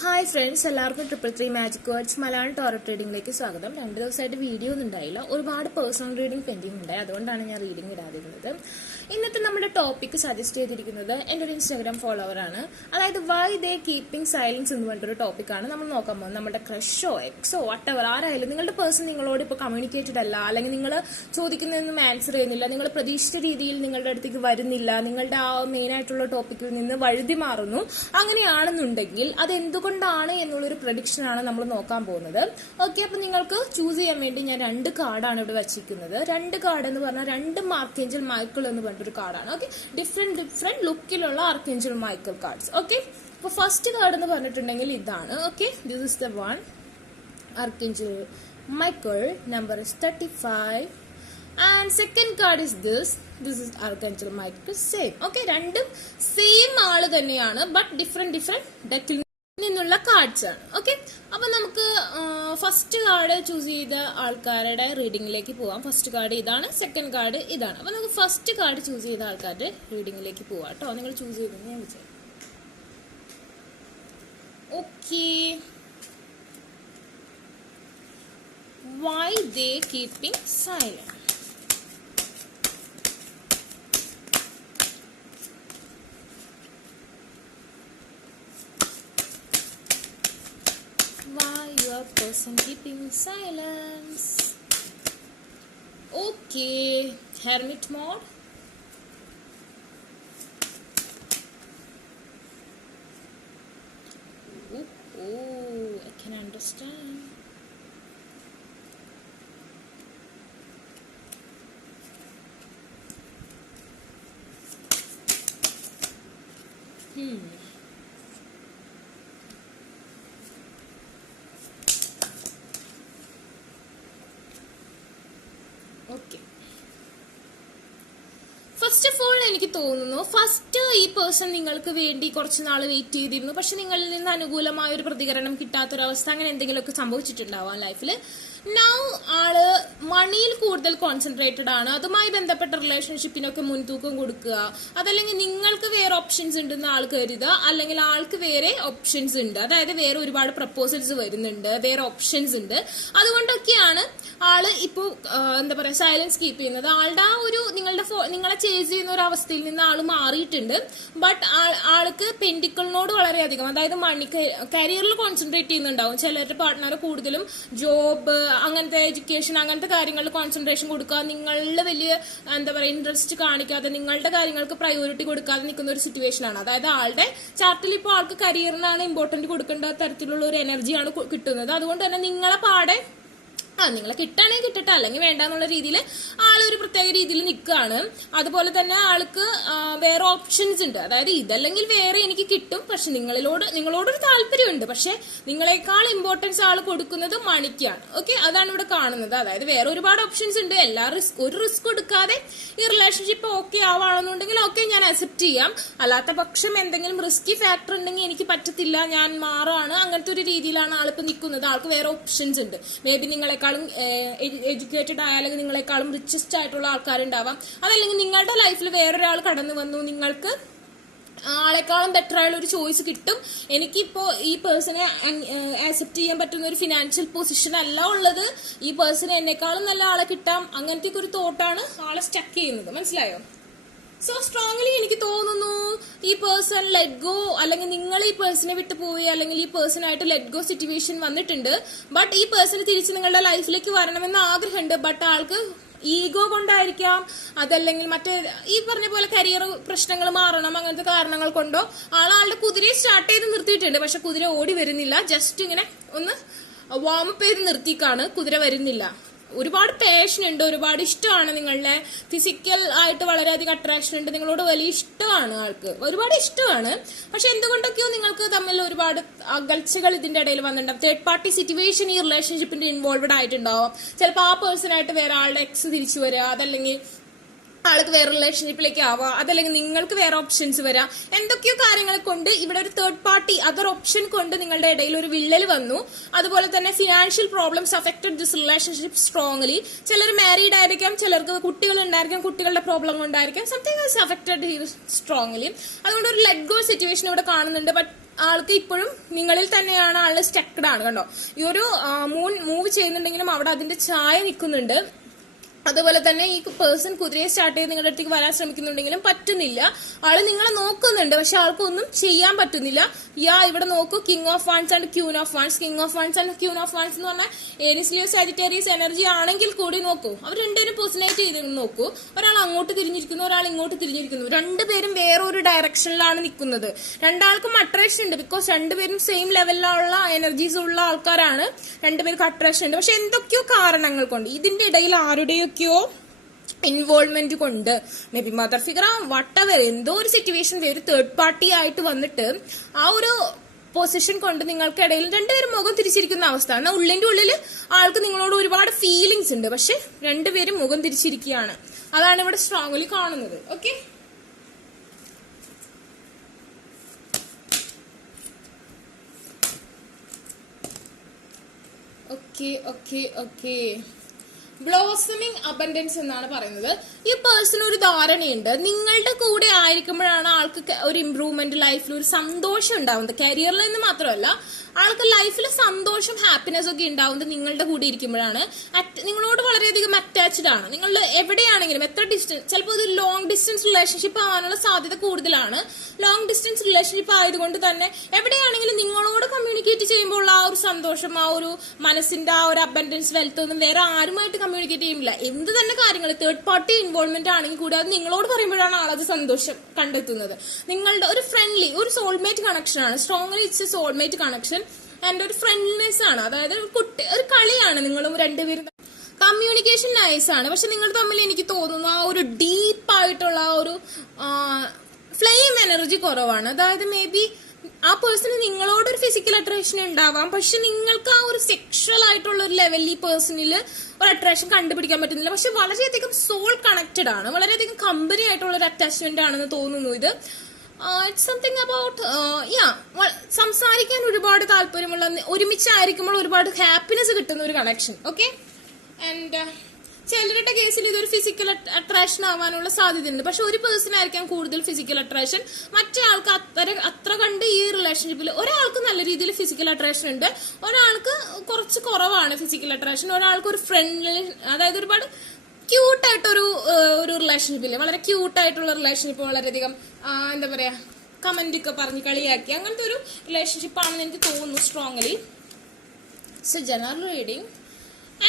Hi friends, എല്ലാവർക്കും 333 magic words Malayalam Toro ട്രേഡിംഗിലേക്ക് സ്വാഗതം. 2 ദിവസമായിട്ട് വീഡിയോ ഒന്നും ഉണ്ടായില്ല. ഒരുപാട് പേഴ്സണൽ റീഡിംഗ് പെൻഡിങ് ഉണ്ടായി, അതുകൊണ്ടാണ് ഞാൻ റീഡിംഗ് ഇടാതിരുന്നത്. ഇന്നത്തെ നമ്മുടെ ടോപ്പിക്ക് സജസ്റ്റ് ചെയ്തിരിക്കുന്നത് എൻ്റെ ഒരു ഇൻസ്റ്റാഗ്രാം ഫോളോവറാണ്. അതായത് വൈ ദേ കീപ്പിംഗ് സൈലൻസ് എന്ന് പറഞ്ഞൊരു ടോപ്പിക്കാണ് നമ്മൾ നോക്കാൻ പോകുന്നത്. നമ്മുടെ ക്രഷോ എക്സോ വട്ടവർ ആരായാലും നിങ്ങളുടെ പേഴ്സൺ നിങ്ങളോട് ഇപ്പോൾ കമ്മ്യൂണിക്കേറ്റഡ് അല്ല, അല്ലെങ്കിൽ നിങ്ങൾ ചോദിക്കുന്നതൊന്നും ആൻസർ ചെയ്യുന്നില്ല, നിങ്ങൾ പ്രതീക്ഷിച്ച രീതിയിൽ നിങ്ങളുടെ അടുത്തേക്ക് വരുന്നില്ല, നിങ്ങളുടെ ആ മെയിൻ ആയിട്ടുള്ള ടോപ്പിക്കിൽ നിന്ന് വഴുതി മാറുന്നു. അങ്ങനെയാണെന്നുണ്ടെങ്കിൽ അത് എന്തുകൊണ്ടാണ് എന്നുള്ളൊരു പ്രഡിക്ഷനാണ് നമ്മൾ നോക്കാൻ പോകുന്നത്. ഓക്കെ, അപ്പൊ നിങ്ങൾക്ക് ചൂസ് ചെയ്യാൻ വേണ്ടി ഞാൻ 2 കാർഡാണ് ഇവിടെ വെച്ചിരിക്കുന്നത്. 2 കാർഡ് എന്ന് പറഞ്ഞാൽ 2 ആർക്കേഞ്ചൽ മൈക്കിൾ എന്ന് പറഞ്ഞൊരു കാർഡാണ്. ഓക്കെ, ഡിഫറെന്റ് ലുക്കിലുള്ള ആർക്കേഞ്ചൽ മൈക്കിൾ കാർഡ്സ്. ഓക്കെ, അപ്പൊ ഫസ്റ്റ് കാർഡ് എന്ന് പറഞ്ഞിട്ടുണ്ടെങ്കിൽ ഇതാണ്. Okay, this is the one archangel Michael, number is 35. And second card is this is Archangel Michael, same. Okay, രണ്ടും സെയിം ആള് തന്നെയാണ്, ബട്ട് ഡിഫറെന്റ് ഡെക്കിൽ നിന്നുള്ള കാർഡ്സ് ആണ്. ഓക്കെ, അപ്പൊ നമുക്ക് ഫസ്റ്റ് കാർഡ് ചൂസ് ചെയ്ത ആൾക്കാരുടെ റീഡിംഗിലേക്ക് പോവാം. ഫസ്റ്റ് കാർഡ് ഇതാണ്, സെക്കൻഡ് കാർഡ് ഇതാണ്. അപ്പൊ നമുക്ക് ഫസ്റ്റ് കാർഡ് ചൂസ് ചെയ്ത ആൾക്കാരുടെ റീഡിംഗിലേക്ക് പോവാം കേട്ടോ. നിങ്ങൾ ചൂസ് ചെയ്തെന്ന് ഞാൻ വിചാരിച്ചു. Okay, why they keeping silent? Why your person keeping silence? Okay, hermit mode. Oh, I can understand. Okay, first of all എനിക്ക് തോന്നുന്നു ഫസ്റ്റ് ഈ പേഴ്സൺ നിങ്ങൾക്ക് വേണ്ടി കുറച്ച് നാൾ വെയിറ്റ് ചെയ്തിരുന്നു, പക്ഷെ നിങ്ങളിൽ നിന്ന് അനുകൂലമായ ഒരു പ്രതികരണം കിട്ടാത്തൊരവസ്ഥ, അങ്ങനെ എന്തെങ്കിലുമൊക്കെ സംഭവിച്ചിട്ടുണ്ടാവാം ലൈഫിൽ. നൗ ആള് മണിയിൽ കൂടുതൽ കോൺസെൻട്രേറ്റഡ് ആണ്. അതുമായി ബന്ധപ്പെട്ട റിലേഷൻഷിപ്പിനൊക്കെ മുൻതൂക്കം കൊടുക്കുക, അതല്ലെങ്കിൽ നിങ്ങൾക്ക് വേറെ ഓപ്ഷൻസ് ഉണ്ടെന്ന് ആൾ കരുതുക, അല്ലെങ്കിൽ ആൾക്ക് വേറെ ഓപ്ഷൻസ് ഉണ്ട്, അതായത് വേറെ ഒരുപാട് പ്രപ്പോസൽസ് വരുന്നുണ്ട്, വേറെ ഓപ്ഷൻസ് ഉണ്ട്. അതുകൊണ്ടൊക്കെയാണ് ആള് ഇപ്പോ എന്താ പറയാ സൈലൻസ് കീപ്പ് ചെയ്യുന്നത്. ആളുടെ ആ ഒരു നിങ്ങളെ ചേസ് ചെയ്യുന്ന ഒരു അവസ്ഥയിൽ നിന്ന് ആള് മാറിയിട്ടുണ്ട്. ബട്ട് ആൾക്ക് പെൻഡിക്കിളിനോട് വളരെയധികം, അതായത് മണി കരിയറിൽ കോൺസെൻട്രേറ്റ് ചെയ്യുന്നുണ്ടാവും. ചിലരുടെ പാർട്ട്ണർ കൂടുതലും ജോബ്, അങ്ങനത്തെ എഡ്യൂക്കേഷൻ, അങ്ങനത്തെ കാര്യങ്ങളിൽ കോൺസെൻട്രേഷൻ കൊടുക്കുക, നിങ്ങളുടെ വലിയ എന്താ പറയുക ഇൻട്രസ്റ്റ് കാണിക്കാതെ, നിങ്ങളുടെ കാര്യങ്ങൾക്ക് പ്രയോറിറ്റി കൊടുക്കാതെ നിൽക്കുന്ന ഒരു സിറ്റുവേഷൻ ആണ്. അതായത് ആളുടെ ചാർട്ടിൽ ഇപ്പോൾ ആൾക്ക് കരിയറിനാണ് ഇമ്പോർട്ടന്റ് കൊടുക്കേണ്ട തരത്തിലുള്ള ഒരു എനർജിയാണ് കിട്ടുന്നത്. അതുകൊണ്ട് തന്നെ നിങ്ങളെ പാടെ നിങ്ങളെ കിട്ടുകയാണെങ്കിൽ കിട്ടട്ടെ, അല്ലെങ്കിൽ വേണ്ട എന്നുള്ള രീതിയിൽ ആളൊരു പ്രത്യേക രീതിയിൽ നിൽക്കുകയാണ്. അതുപോലെ തന്നെ ആൾക്ക് വേറെ ഓപ്ഷൻസ് ഉണ്ട്, അതായത് ഇതല്ലെങ്കിൽ വേറെ എനിക്ക് കിട്ടും, പക്ഷെ നിങ്ങളോടൊരു താല്പര്യമുണ്ട്, പക്ഷെ നിങ്ങളെക്കാൾ ഇമ്പോർട്ടൻസ് ആൾ കൊടുക്കുന്നത് മണിക്കാണ്. ഓക്കെ, അതാണ് ഇവിടെ കാണുന്നത്. അതായത് വേറെ ഒരുപാട് ഓപ്ഷൻസ് ഉണ്ട്, ഒരു റിസ്ക് എടുക്കാതെ ഈ റിലേഷൻഷിപ്പ് ഓക്കെ ആവാണെന്നുണ്ടെങ്കിൽ ഓക്കെ, ഞാൻ അക്സെപ്റ്റ് ചെയ്യാം. അല്ലാത്ത പക്ഷം എന്തെങ്കിലും റിസ്കി ഫാക്ടർ ഉണ്ടെങ്കിൽ എനിക്ക് പറ്റത്തില്ല, ഞാൻ മാറാണ്, അങ്ങനത്തെ ഒരു രീതിയിലാണ് ആളിപ്പോൾ നിൽക്കുന്നത്. ആൾക്ക് വേറെ ഓപ്ഷൻസ് ഉണ്ട്. മേ ബി നിങ്ങളെക്കാളും എഡ്യൂക്കേറ്റഡ് ആയാലും നിങ്ങളെക്കാളും റിച്ചസ്റ്റ് ആയിട്ടുള്ള ആൾക്കാരുണ്ടാവാം, അതല്ലെങ്കിൽ നിങ്ങളുടെ ലൈഫിൽ വേറൊരാൾ കടന്നു വന്നു, നിങ്ങൾക്ക് ആളെക്കാളും ബെറ്റർ ആയുള്ള ഒരു ചോയ്സ് കിട്ടും. എനിക്കിപ്പോ ഈ പേഴ്സണെ ആക്സെപ്റ്റ് ചെയ്യാൻ പറ്റുന്ന ഒരു ഫിനാൻഷ്യൽ പൊസിഷൻ അല്ല ഉള്ളത്, ഈ പേഴ്സണെ എന്നെക്കാളും നല്ല ആളെ കിട്ടാം, അങ്ങനത്തെ ഒരു തോട്ടാണ് ആളെ സ്റ്റക്ക് ചെയ്യുന്നത്. മനസ്സിലായോ? സോ സ്ട്രോങ്ലി എനിക്ക് തോന്നുന്നു ഈ പേഴ്സൺ ലെറ്റ് ഗോ, അല്ലെങ്കിൽ നിങ്ങൾ ഈ പേഴ്സണെ വിട്ടു പോയി, അല്ലെങ്കിൽ ഈ പേഴ്സണായിട്ട് ലെറ്റ് ഗോ സിറ്റുവേഷൻ വന്നിട്ടുണ്ട്. ബട്ട് ഈ പേഴ്സൺ തിരിച്ച് നിങ്ങളുടെ ലൈഫിലേക്ക് വരണമെന്ന് ആഗ്രഹമുണ്ട്. ബട്ട് ആൾക്ക് ഈഗോ കൊണ്ടായിരിക്കാം, അതല്ലെങ്കിൽ മറ്റേ ഈ പറഞ്ഞ പോലെ കരിയർ പ്രശ്നങ്ങൾ മാറണം, അങ്ങനത്തെ കാരണങ്ങൾ കൊണ്ടോ ആളുടെ കുതിരയെ സ്റ്റാർട്ട് ചെയ്ത് നിർത്തിയിട്ടുണ്ട്. പക്ഷെ കുതിര ഓടി വരുന്നില്ല, ജസ്റ്റ് ഇങ്ങനെ ഒന്ന് വാമപ്പ് ചെയ്ത് നിർത്തിക്കാണ്, കുതിര വരുന്നില്ല. ഒരുപാട് പാഷൻ ഉണ്ട്, ഒരുപാട് ഇഷ്ടമാണ്, നിങ്ങളുടെ ഫിസിക്കൽ ആയിട്ട് വളരെയധികം അട്രാക്ഷൻ ഉണ്ട്, നിങ്ങളോട് വലിയ ഇഷ്ടമാണ്, ആൾക്ക് ഒരുപാട് ഇഷ്ടമാണ്. പക്ഷെ എന്തുകൊണ്ടൊക്കെയോ നിങ്ങൾക്ക് തമ്മിൽ ഒരുപാട് അകൽച്ചകൾ ഇതിന്റെ ഇടയിൽ വന്നിട്ടുണ്ടാവും. തേർഡ് പാർട്ടി സിറ്റുവേഷൻ ഈ റിലേഷൻഷിപ്പിന്റെ ഇൻവോൾവഡ് ആയിട്ടുണ്ടാവും. ചിലപ്പോൾ ആ പേഴ്സൺ ആയിട്ട് വേറെ ആളുടെ എക്സ് തിരിച്ചു വരിക, അതല്ലെങ്കിൽ ആൾക്ക് വേറെ റിലേഷൻഷിപ്പിലേക്ക് ആവാം, അതല്ലെങ്കിൽ നിങ്ങൾക്ക് വേറെ ഓപ്ഷൻസ് വരാം. എന്തൊക്കെയോ കാര്യങ്ങളെ കൊണ്ട് ഇവിടെ ഒരു തേർഡ് പാർട്ടി അതർ ഓപ്ഷൻ കൊണ്ട് നിങ്ങളുടെ ഇടയിൽ ഒരു വിള്ളൽ വന്നു. അതുപോലെ തന്നെ financial problems affected this relationship strongly. ചിലർ മാരീഡ് ആയിരിക്കാം, ചിലർക്ക് കുട്ടികൾ ഉണ്ടായിരിക്കാം, കുട്ടികളുടെ പ്രോബ്ലം കൊണ്ടായിരിക്കാം, സംതിങ് ഈസ് അഫക്റ്റഡ് സ്ട്രോങ്ലി. അതുകൊണ്ട് ഒരു ലെറ്റ് ഗോ സിറ്റുവേഷൻ ഇവിടെ കാണുന്നുണ്ട്. ബട്ട് ആൾക്ക് ഇപ്പോഴും നിങ്ങളിൽ തന്നെയാണ്, ആള് സ്റ്റക്ക്ഡ് ആണ്. കണ്ടോ, ഈ ഒരു മൂൺ മൂവ് ചെയ്യുന്നുണ്ടെങ്കിലും അവിടെ അതിന്റെ ഛായ നിൽക്കുന്നുണ്ട്. അതുപോലെ തന്നെ ഈ പേഴ്സൺ കുതിരയെ സ്റ്റാർട്ട് ചെയ്ത് നിങ്ങളുടെ അടുത്തേക്ക് വരാൻ ശ്രമിക്കുന്നുണ്ടെങ്കിലും പറ്റുന്നില്ല. ആള് നിങ്ങളെ നോക്കുന്നുണ്ട്, പക്ഷെ ആൾക്കൊന്നും ചെയ്യാൻ പറ്റുന്നില്ല. ഇവിടെ നോക്കൂ, king of wands and queen of wands. King of wands and queen of wands എന്ന് പറഞ്ഞാൽ ഏരീസ് ലിയോ സാജിറ്റേറിയസ് എനർജി ആണെങ്കിൽ കൂടി നോക്കൂ, അവർ രണ്ടുപേരും പേഴ്സണേറ്റ് ചെയ്ത് നോക്കൂ. ഒരാൾ അങ്ങോട്ട് തിരിഞ്ഞിരിക്കുന്നു, ഒരാൾ ഇങ്ങോട്ട് തിരിഞ്ഞിരിക്കുന്നു. രണ്ടുപേരും വേറൊരു ഡയറക്ഷനിലാണ് നിൽക്കുന്നത്. രണ്ടാൾക്കും അട്രാക്ഷൻ ഉണ്ട്, ബിക്കോസ് രണ്ടുപേരും സെയിം ലെവലിലുള്ള എനർജീസ് ഉള്ള ആൾക്കാരാണ്. രണ്ടുപേർക്ക് അട്രാക്ഷൻ ഉണ്ട്. പക്ഷെ എന്തൊക്കെയോ കാരണങ്ങൾ കൊണ്ട്, ഇതിന്റെ ഇടയിൽ ആരുടെയൊക്കെയോ ഇൻവോൾവ്മെന്റ് കൊണ്ട്, മേ ബി മദർ ഫിഗർ, വട്ടവർ, എന്തോ ഒരു സിറ്റുവേഷൻ, ഒരു തേർഡ് പാർട്ടി ആയിട്ട് വന്നിട്ട് ആ ഒരു പൊസിഷൻ കൊണ്ട് നിങ്ങൾക്കിടയിൽ രണ്ടുപേരും മുഖം തിരിച്ചിരിക്കുന്ന അവസ്ഥ. എന്നാൽ ഉള്ളിന്റെ ഉള്ളിൽ ആൾക്ക് നിങ്ങളോട് ഒരുപാട് ഫീലിങ്സ് ഉണ്ട്, പക്ഷെ രണ്ടുപേരും മുഖം തിരിച്ചിരിക്കുകയാണ്. അതാണ് ഇവിടെ സ്ട്രോങ്ലി കാണുന്നത്. Okay, okay okay okay blossoming abundance എന്നാണ് പറയുന്നത്. ഈ പേഴ്സൺ ഒരു ധാരണയുണ്ട്, നിങ്ങളുടെ കൂടെ ആയിരിക്കുമ്പോഴാണ് ആൾക്ക് ഒരു ഇംപ്രൂവ്മെന്റ്, ലൈഫിൽ ഒരു സന്തോഷം ഉണ്ടാവുന്നത്. കരിയറിൽ നിന്ന് മാത്രമല്ല, ആൾക്ക് ലൈഫിൽ സന്തോഷം, ഹാപ്പിനെസ് ഒക്കെ ഉണ്ടാവുന്നത് നിങ്ങളുടെ കൂടെ ഇരിക്കുമ്പോഴാണ്. നിങ്ങളോട് വളരെയധികം അറ്റാച്ച്ഡ് ആണ്. നിങ്ങൾ എവിടെയാണെങ്കിലും, എത്ര ഡിസ്റ്റൻസ്, ചിലപ്പോൾ ഒരു ലോങ് ഡിസ്റ്റൻസ് റിലേഷൻഷിപ്പ് ആവാനുള്ള സാധ്യത കൂടുതലാണ്. ലോങ് ഡിസ്റ്റൻസ് റിലേഷൻഷിപ്പ് ആയതുകൊണ്ട് തന്നെ എവിടെയാണെങ്കിലും നിങ്ങളോട് കമ്മ്യൂണിക്കേറ്റ് ചെയ്യുമ്പോൾ ആ ഒരു സന്തോഷം, ആ ഒരു മനസ്സിന്റെ ആ ഒരു അബൻഡൻസ്, വെൽത്ത് ഒന്നും വേറെ ആരുമായിട്ട് കമ്മ്യൂണിക്കേറ്റ് ചെയ്യുന്നില്ല. എന്ത് തന്നെ കാര്യങ്ങൾ, തേർഡ് പാർട്ടി ഇൻവോൾവ്മെന്റ് ആണെങ്കിൽ കൂടി അത് നിങ്ങളോട് പറയുമ്പോഴാണ് ആളത് സന്തോഷം കണ്ടെത്തുന്നത്. നിങ്ങളുടെ ഒരു ഫ്രണ്ട്ലി, ഒരു സോൾമേറ്റ് കണക്ഷൻ ആണ്. Strongly it's A soulmate connection and ഒരു ഫ്രണ്ട്ലിനെസ് ആണ്. അതായത് ഒരു കളിയാണ് നിങ്ങളും രണ്ടുപേരും. കമ്മ്യൂണിക്കേഷൻ നൈസ് ആണ്, പക്ഷെ നിങ്ങൾ തമ്മിൽ എനിക്ക് തോന്നുന്നു ആ ഒരു ഡീപ്പായിട്ടുള്ള ആ ഒരു ഫ്ലെയിം എനർജി കുറവാണ്. അതായത് മേ ബി ആ പേഴ്സണ് നിങ്ങളോടൊരു ഫിസിക്കൽ അട്രാക്ഷൻ ഉണ്ടാവാം, പക്ഷെ നിങ്ങൾക്ക് ആ ഒരു സെക്ഷൽ ആയിട്ടുള്ള ഒരു ലെവലിൽ ഈ പേഴ്സണിൽ ഒരു അട്രാക്ഷൻ കണ്ടുപിടിക്കാൻ പറ്റുന്നില്ല. പക്ഷെ വളരെയധികം സോൾ കണക്റ്റഡ് ആണ്, വളരെയധികം കമ്പനി ആയിട്ടുള്ള ഒരു അറ്റാച്ച്മെന്റ് ആണെന്ന് തോന്നുന്നു ഇത്. ഇറ്റ്സ് സംതിങ് അബൌട്ട് സംസാരിക്കാൻ ഒരുപാട് താല്പര്യമുള്ള, ഒരുമിച്ചായിരിക്കുമ്പോൾ ഒരുപാട് ഹാപ്പിനെസ് കിട്ടുന്ന ഒരു കണക്ഷൻ. ഓക്കെ, ആൻഡ് ചിലരുടെ കേസിൽ ഇതൊരു ഫിസിക്കൽ അട്രാക്ഷൻ ആവാനുള്ള സാധ്യതയുണ്ട്. പക്ഷെ ഒരു പേഴ്സൺ ആയിരിക്കാം കൂടുതൽ ഫിസിക്കൽ അട്രാക്ഷൻ, മറ്റേ ആൾക്ക് അത്ര കണ്ട് ഈ റിലേഷൻഷിപ്പിൽ ഒരാൾക്ക് നല്ല രീതിയിൽ ഫിസിക്കൽ അട്രാക്ഷൻ ഉണ്ട്, ഒരാൾക്ക് കുറച്ച് കുറവാണ് ഫിസിക്കൽ അട്രാക്ഷൻ. ഒരാൾക്ക് ഒരു ഫ്രണ്ട്ലി, അതായത് ഒരുപാട് ക്യൂട്ടായിട്ടൊരു റിലേഷൻഷിപ്പില്ലേ, വളരെ ക്യൂട്ടായിട്ടുള്ള റിലേഷൻഷിപ്പ്, വളരെയധികം എന്താ പറയാ, കമന്റ് ഒക്കെ പറഞ്ഞ് കളിയാക്കി അങ്ങനത്തെ ഒരു റിലേഷൻഷിപ്പ് ആണെന്ന് എനിക്ക് തോന്നുന്നു strongly. So general reading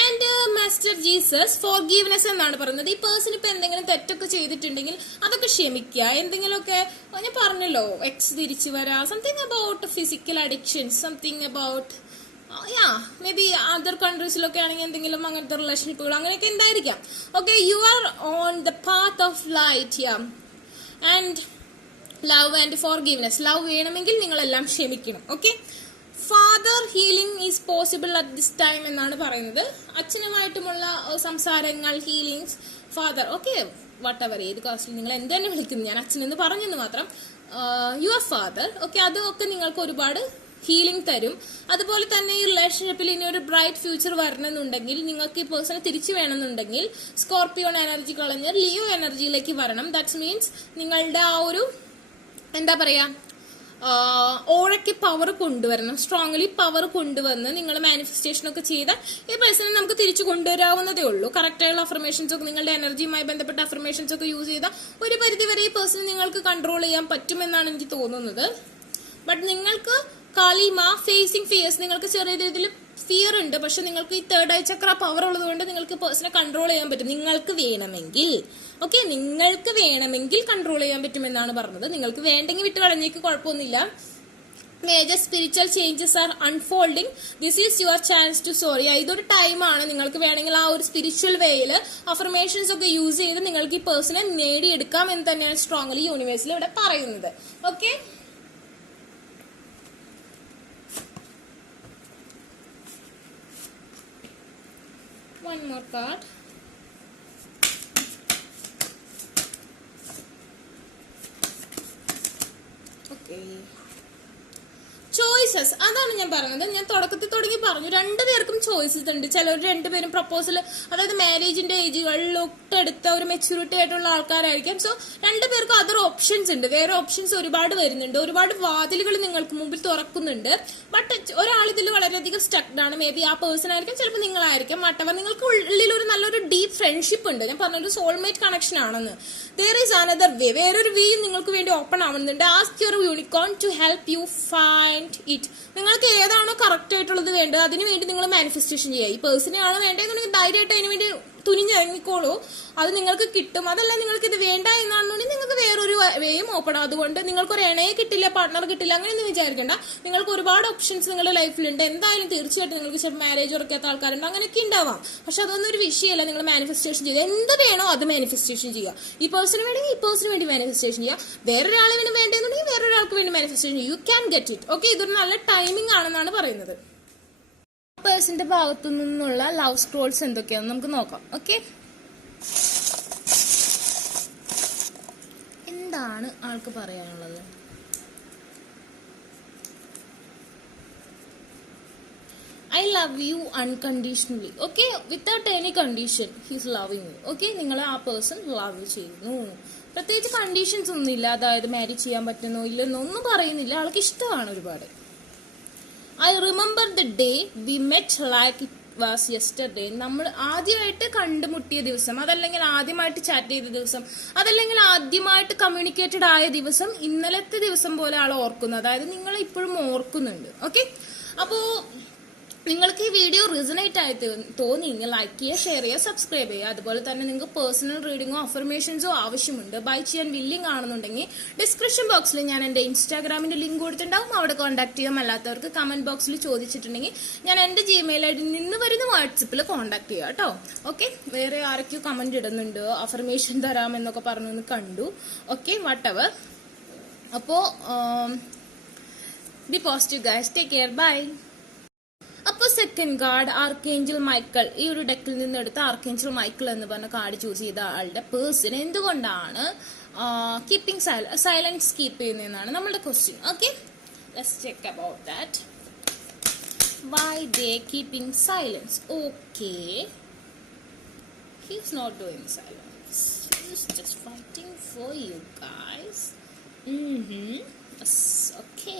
and master Jesus forgiveness എന്നാണ് പറയുന്നത്. ഈ പേഴ്സൺ ഇപ്പൊ എന്തെങ്കിലും തെറ്റൊക്കെ ചെയ്തിട്ടുണ്ടെങ്കിൽ അതൊക്കെ ക്ഷമിക്കുക. എന്തെങ്കിലുമൊക്കെ ഞാൻ പറഞ്ഞല്ലോ, എക്സ് തിരിച്ചു വരാം, something about physical addictions, something about maybe other കൺട്രീസിലൊക്കെ ആണെങ്കിൽ എന്തെങ്കിലും അങ്ങനത്തെ റിലേഷൻഷിപ്പുകൾ അങ്ങനെയൊക്കെ ഉണ്ടായിരിക്കാം. Okay, you are on the path of light and love and forgiveness. Love വേണമെങ്കിൽ നിങ്ങളെല്ലാം ക്ഷമിക്കണം. Okay, father healing is possible at this time എന്നാണ് പറയുന്നത്. അച്ഛനുമായിട്ടുമുള്ള സംസാരങ്ങൾ, ഹീലിംഗ്സ്, ഫാദർ, ഓക്കെ, വട്ടവർ, ഏത് കാസ്റ്റിൽ നിങ്ങൾ എന്ത് തന്നെ വിളിക്കുന്നു, ഞാൻ അച്ഛനെന്ന് പറഞ്ഞെന്ന് മാത്രം. യുവർ ഫാദർ, ഓക്കെ, അതൊക്കെ നിങ്ങൾക്ക് ഒരുപാട് ഹീലിംഗ് തരും. അതുപോലെ തന്നെ ഈ റിലേഷൻഷിപ്പിൽ ഇനി ഒരു ബ്രൈറ്റ് ഫ്യൂച്ചർ വരണമെന്നുണ്ടെങ്കിൽ, നിങ്ങൾക്ക് ഈ പേഴ്സണെ തിരിച്ചു വേണമെന്നുണ്ടെങ്കിൽ സ്കോർപ്പിയോൺ എനർജി കളഞ്ഞ് ലിയോ എനർജിയിലേക്ക് വരണം. ദാറ്റ്സ് മീൻസ് നിങ്ങളുടെ ആ ഒരു എന്താ പറയാ, ഓഴയ്ക്ക് പവർ കൊണ്ടുവരണം. സ്ട്രോങ്ലി പവർ കൊണ്ടുവന്ന് നിങ്ങൾ മാനിഫെസ്റ്റേഷൻ ഒക്കെ ചെയ്താൽ ഈ പേഴ്സണെ നമുക്ക് തിരിച്ചു കൊണ്ടുവരാവുന്നതേ ഉള്ളൂ. കറക്റ്റായുള്ള അഫർമേഷൻസ് ഒക്കെ, നിങ്ങളുടെ എനർജിയുമായി ബന്ധപ്പെട്ട അഫർമേഷൻസ് ഒക്കെ യൂസ് ചെയ്താൽ ഒരു പരിധിവരെ ഈ പേഴ്സണെ നിങ്ങൾക്ക് കൺട്രോൾ ചെയ്യാൻ പറ്റുമെന്നാണ് എനിക്ക് തോന്നുന്നത്. ബട്ട് നിങ്ങൾക്ക് കാലിമ ഫേസിങ് ഫിയേഴ്സ്, നിങ്ങൾക്ക് ചെറിയ രീതിയിൽ ഫിയർ ഉണ്ട്, പക്ഷെ നിങ്ങൾക്ക് ഈ തേർഡ് ഐ ചക്ര പവർ ഉള്ളതുകൊണ്ട് നിങ്ങൾക്ക് പേഴ്സണെ കൺട്രോൾ ചെയ്യാൻ പറ്റും. നിങ്ങൾക്ക് വേണമെങ്കിൽ, ഓക്കെ, നിങ്ങൾക്ക് വേണമെങ്കിൽ കൺട്രോൾ ചെയ്യാൻ പറ്റുമെന്നാണ് പറഞ്ഞത്. നിങ്ങൾക്ക് വേണ്ടെങ്കിൽ വിട്ട് കളഞ്ഞേക്ക്, കുഴപ്പമൊന്നുമില്ല. Major spiritual changes are unfolding. This is your chance to sorry. ഇതൊരു ടൈമാണ്. നിങ്ങൾക്ക് വേണമെങ്കിൽ ആ ഒരു സ്പിരിച്വൽ വേയിൽ അഫർമേഷൻസ് ഒക്കെ യൂസ് ചെയ്ത് നിങ്ങൾക്ക് ഈ പേഴ്സണെ നേടിയെടുക്കാം എന്ന് തന്നെയാണ് സ്ട്രോങ്ലി യൂണിവേഴ്സിൽ ഇവിടെ പറയുന്നത്. Okay, one more card. Okay, choice yes, അതാണ് ഞാൻ പറഞ്ഞത്. ഞാൻ തുടക്കത്തിൽ തുടങ്ങി പറഞ്ഞു, രണ്ടുപേർക്കും ചോയ്സസ് ഉണ്ട്. ചിലർ രണ്ടുപേരും പ്രപ്പോസൽ, അതായത് മാരേജിന്റെ ഏജുകളിലൊട്ടെടുത്ത ഒരു മെച്യൂരിറ്റി ആയിട്ടുള്ള ആൾക്കാരായിരിക്കും. സോ രണ്ടുപേർക്കും അതർ ഓപ്ഷൻസ് ഉണ്ട്, വേറെ ഓപ്ഷൻസ് ഒരുപാട് വരുന്നുണ്ട്, ഒരുപാട് വാതിലുകൾ നിങ്ങൾക്ക് മുമ്പിൽ തുറക്കുന്നുണ്ട്. ബട്ട് ഒരാൾ ഇതിൽ വളരെയധികം സ്റ്റക്ഡ് ആണ്. മേ ബി ആ പേഴ്സൺ ആയിരിക്കും, ചിലപ്പോൾ നിങ്ങളായിരിക്കും. മറ്റവർ നിങ്ങൾക്ക് ഉള്ളിൽ ഒരു നല്ലൊരു ഡീപ് ഫ്രണ്ട്ഷിപ്പ് ഉണ്ട്. ഞാൻ പറഞ്ഞൊരു സോൾമേറ്റ് കണക്ഷൻ ആണെന്ന്. ദർ ഈസ് അനദർ വേ, വേറൊരു വേ നിങ്ങൾക്ക് വേണ്ടി ഓപ്പൺ ആവുന്നുണ്ട്. Ask your unicorn to help you find it. നിങ്ങൾക്ക് ഏതാണോ കറക്റ്റ് ആയിട്ടുള്ളത് വേണ്ടത് അതിന് വേണ്ടി നിങ്ങൾ മാനിഫെസ്റ്റേഷൻ ചെയ്യുക. ഈ പേഴ്സണെയാണ് വേണ്ടതെന്നുണ്ടെങ്കിൽ ധൈര്യമായിട്ട് അതിന് വേണ്ടി തുനിഞ്ഞിറങ്ങിക്കോളൂ, അത് നിങ്ങൾക്ക് കിട്ടും. അതല്ല നിങ്ങൾക്ക് ഇത് വേണ്ട എന്നാണെന്നുണ്ടെങ്കിൽ നിങ്ങൾക്ക് വേറൊരു വേയും ഓപ്പൺ. അതുകൊണ്ട് നിങ്ങൾക്കൊരു ഇണയെ കിട്ടില്ല, പാർട്ട്ണർ കിട്ടില്ല, അങ്ങനെയൊന്നും വിചാരിക്കണ്ട. നിങ്ങൾക്ക് ഒരുപാട് ഓപ്ഷൻസ് നിങ്ങളുടെ ലൈഫിലുണ്ട്. എന്തായാലും തീർച്ചയായിട്ടും നിങ്ങൾക്ക് ചിലപ്പോൾ മാരേജ് ഉറക്കാത്ത ആൾക്കാരുണ്ട്, അങ്ങനെയൊക്കെ ഉണ്ടാവാം. പക്ഷെ അതൊന്നും ഒരു വിഷയമല്ല. നിങ്ങൾ മാനിഫെസ്റ്റേഷൻ ചെയ്യുക, എന്ത് വേണോ അത് മാനിഫെസ്റ്റേഷൻ ചെയ്യുക. ഈ പേഴ്സണ് വേണമെങ്കിൽ ഈ പേഴ്സണ് വേണ്ടി മാനിഫെസ്റ്റേഷൻ ചെയ്യുക, വേറൊരാളെ വേണ്ടി വേണ്ടെന്നുണ്ടെങ്കിൽ വേറൊരാൾക്ക് വേണ്ടി മാനിഫെസ്റ്റേഷൻ ചെയ്യുക. You can get it. Okay, ഇതൊരു നല്ല ടൈമിംഗ് ആണെന്നാണ് പറയുന്നത്. പേഴ്സന്റെ ഭാഗത്തു നിന്നുള്ള ലവ് സ്ക്രോൾസ് എന്തൊക്കെയാണെന്ന് നമുക്ക് നോക്കാം. ഓക്കെ, എന്താണ് ആൾക്ക് പറയാനുള്ളത്? I love you unconditionally. Okay, without any condition he's loving U. Okay, നിങ്ങളെ ആ പേഴ്സൺ ലവ് ചെയ്യുന്നു. പ്രത്യേകിച്ച് കണ്ടീഷൻസ് ഒന്നുമില്ല, അതായത് മാരേജ് ചെയ്യാൻ പറ്റുന്നോ ഇല്ലെന്നോ ഒന്നും പറയുന്നില്ല. ആൾക്ക് ഇഷ്ടമാണ് ഒരുപാട്. I remember the day we met like it was yesterday. നമ്മൾ ആദ്യമായിട്ട് കണ്ടുമുട്ടിയ ദിവസം, അതല്ലെങ്കിൽ ആദ്യമായിട്ട് ചാറ്റ് ചെയ്ത ദിവസം, അതല്ലെങ്കിൽ ആദ്യമായിട്ട് കമ്മ്യൂണിക്കേറ്റഡ് ആയ ദിവസം ഇന്നലത്തെ ദിവസം പോലെ ആൾ ഓർക്കുന്നത്. അതായത് നിങ്ങൾ ഇപ്പോഴും ഓർക്കുന്നുണ്ട്. ഓക്കെ, അപ്പോ നിങ്ങൾക്ക് ഈ വീഡിയോ റിസണേറ്റ് ആയി തോന്നിയെങ്കിൽ ലൈക്ക് ചെയ്യുക, ഷെയർ ചെയ്യുക, സബ്സ്ക്രൈബ് ചെയ്യുക. അതുപോലെ തന്നെ നിങ്ങൾക്ക് പേഴ്സണൽ റീഡിങ്ങോ അഫർമേഷൻസോ ആവശ്യമുണ്ട്, ബൈ ചെയ്യാൻ വില്ലിംഗ് ആണെന്നുണ്ടെങ്കിൽ ഡിസ്ക്രിപ്ഷൻ ബോക്സിൽ ഞാൻ എൻ്റെ ഇൻസ്റ്റാഗ്രാമിന്റെ ലിങ്ക് കൊടുത്തിട്ടുണ്ടാവും, അവിടെ കോൺടാക്ട് ചെയ്യാം. അല്ലാത്തവർക്ക് കമന്റ് ബോക്സിൽ ചോദിച്ചിട്ടുണ്ടെങ്കിൽ ഞാൻ എൻ്റെ ജിമെയിൽ ഐ ഡി നിന്ന് വരുന്ന വാട്സപ്പിൽ കോൺടാക്ട് ചെയ്യുക കേട്ടോ. ഓക്കെ, വേറെ ആരൊക്കെയോ കമന്റ് ഇടുന്നുണ്ട്, അഫർമേഷൻ തരാമെന്നൊക്കെ പറഞ്ഞു കണ്ടു. Okay, whatever. അപ്പോൾ be positive guys, take care, bye. അപ്പൊ സെക്കൻഡ് കാർഡ് ആർക്കേഞ്ചൽ മൈക്കിൾ. ഈ ഒരു ഡെക്കിൽ നിന്ന് എടുത്ത ആർക്കേഞ്ചൽ മൈക്കിൾ എന്ന് പറഞ്ഞ കാർഡ് ചൂസ് ചെയ്ത ആളുടെ പേഴ്സൺ എന്തുകൊണ്ടാണ് കീപ്പിംഗ് സൈലൻസ് കീപ്പ് ചെയ്യുന്നതെന്നാണ് നമ്മളുടെ question. Okay, let's check about that. Why they keeping silence? Okay, he's not doing silence, he's just fighting for you guys. Okay,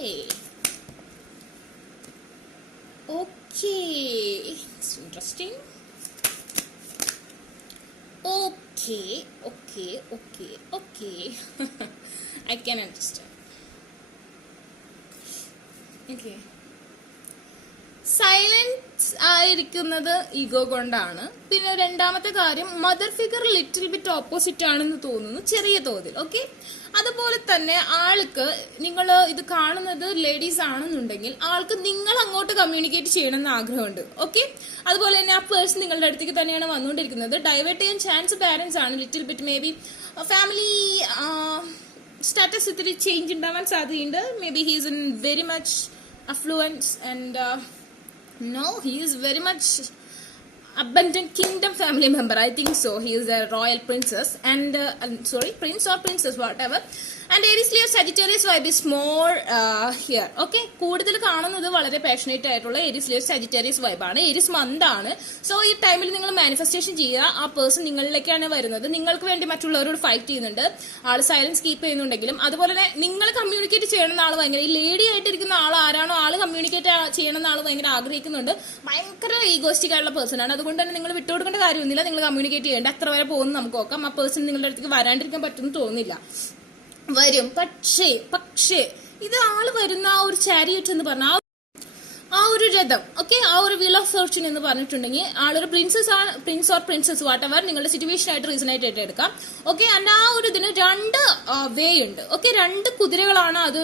okay, it's interesting. Okay. I can understand. Okay, silence ആയിരിക്കുന്നത് ego കൊണ്ടാണ്. പിന്നെ രണ്ടാമത്തെ കാര്യം, mother figure little bit opposite ആണെന്ന് തോന്നുന്നു ചെറിയ തോതിൽ. Okay, അതുപോലെ തന്നെ ആൾക്ക്, നിങ്ങൾ ഇത് കാണുന്നത് ലേഡീസ് ആണെന്നുണ്ടെങ്കിൽ ആൾക്ക് നിങ്ങൾ അങ്ങോട്ട് കമ്മ്യൂണിക്കേറ്റ് ചെയ്യണമെന്ന് ആഗ്രഹമുണ്ട്. ഓക്കെ, അതുപോലെ തന്നെ ആ പേഴ്സൺ നിങ്ങളുടെ അടുത്തേക്ക് തന്നെയാണ് വന്നുകൊണ്ടിരിക്കുന്നത്. ഡൈവേർട്ട് ചെയ്യാൻ ചാൻസ് പാരന്റ്സ് ആണ്. Little bit may be family status ഇത്തിരി ചേഞ്ച് ഉണ്ടാവാൻ സാധ്യതയുണ്ട്. May be he's in very much affluence and no, he is very much abundant kingdom family member. I think so. He is a royal princess and prince or princess, whatever. And Aries Leo Sagittarius vibe is more here. Okay, കൂടുതൽ കാണുന്നത് വളരെ passionate ആയിട്ടുള്ള Aries Leo Sagittarius vibe ആണ്. Aries month ആണ്. So ഈ ടൈമിൽ നിങ്ങൾ manifestation ചെയ്യുക. ആ പേഴ്സൺ നിങ്ങളിലേക്കാണ് വരുന്നത്. നിങ്ങൾക്ക് വേണ്ടി മറ്റുള്ളവരോട് ഫൈറ്റ് ചെയ്യുന്നുണ്ട്. ആൾ സൈലൻസ് കീപ്പ് ചെയ്യുന്നുണ്ടെങ്കിലും അതുപോലെ തന്നെ നിങ്ങൾ കമ്മ്യൂണിക്കേറ്റ് ചെയ്യണമെന്ന് ആൾ ഭയങ്കര, ഈ ലേഡി ആയിട്ടിരിക്കുന്ന ആൾ ആരാണോ ആൾ കമ്മ്യൂണിക്കേറ്റ് ചെയ്യണമെന്ന് ആൾ ഭയങ്കര ആഗ്രഹിക്കുന്നുണ്ട്. ഭയങ്കര ഈഗോസ്റ്റിക് ആയിട്ടുള്ള പേഴ്സൺ ആണ്. അതുകൊണ്ട് തന്നെ നിങ്ങൾ വിട്ടുകൊടുക്കേണ്ട കാര്യമൊന്നുമില്ല. നിങ്ങൾ കമ്മ്യൂണിക്കേറ്റ് ചെയ്യേണ്ട. എത്ര വരെ പോകുന്നു നമുക്ക് നോക്കാം. ആ പേഴ്സൺ നിങ്ങളുടെ അടുത്തേക്ക് വരാണ്ടിരിക്കാൻ പറ്റുമെന്ന് തോന്നുന്നില്ല. വരും, പക്ഷേ ഇത് ആള് വരുന്ന ആ ഒരു ചാരിയറ്റ് എന്ന് പറഞ്ഞ ആ ഒരു രഥം. ഓക്കെ, ആ ഒരു വീൽ ഓഫ് ഫോർച്യൂൺ എന്ന് പറഞ്ഞിട്ടുണ്ടെങ്കിൽ ആളൊരു പ്രിൻസസ് ആണ്, പ്രിൻസ് ഓർ പ്രിൻസസ് വാട്ടെവർ നിങ്ങളുടെ സിറ്റുവേഷൻ ആയിട്ട് റീസണേറ്റ് ആയിട്ട് എടുക്കാം. ഓക്കെ, ആൻഡ് ആ ഒരു ഇതിന് രണ്ട് വേ ഉണ്ട്. ഓക്കെ, രണ്ട് കുതിരകളാണ് അത്